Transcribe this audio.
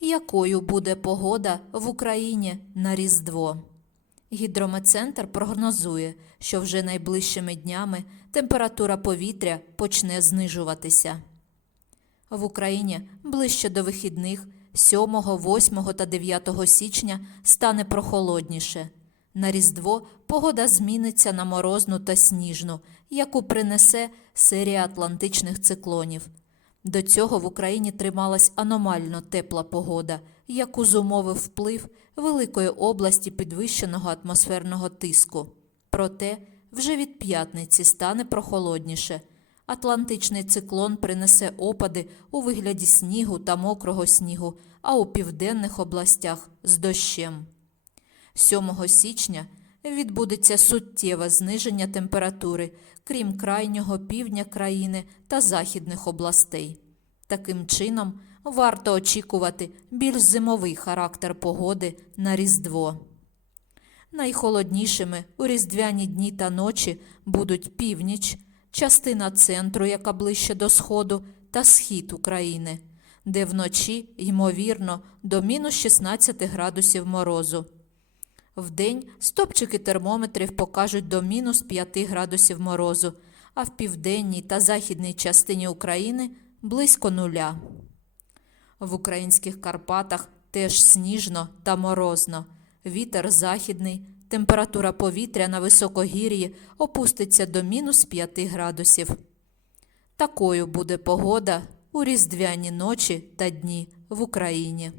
Якою буде погода в Україні на Різдво? Гідрометцентр прогнозує, що вже найближчими днями температура повітря почне знижуватися. В Україні ближче до вихідних 7, 8 та 9 січня стане прохолодніше. На Різдво погода зміниться на морозну та сніжну, яку принесе серія атлантичних циклонів. До цього в Україні трималась аномально тепла погода, яку зумовив вплив великої області підвищеного атмосферного тиску. Проте вже від п'ятниці стане прохолодніше. Атлантичний циклон принесе опади у вигляді снігу та мокрого снігу, а у південних областях з дощем. 7 січня відбудеться суттєве зниження температури, крім крайнього півдня країни та західних областей. Таким чином, варто очікувати більш зимовий характер погоди на Різдво. Найхолоднішими у різдвяні дні та ночі будуть північ, частина центру, яка ближче до сходу, та схід України, де вночі, ймовірно, до мінус 16 градусів морозу. Вдень стопчики термометрів покажуть до мінус 5 градусів морозу, а в південній та західній частині України близько нуля. В українських Карпатах теж сніжно та морозно. Вітер західний, температура повітря на високогір'ї опуститься до мінус 5 градусів. Такою буде погода у різдвяні ночі та дні в Україні.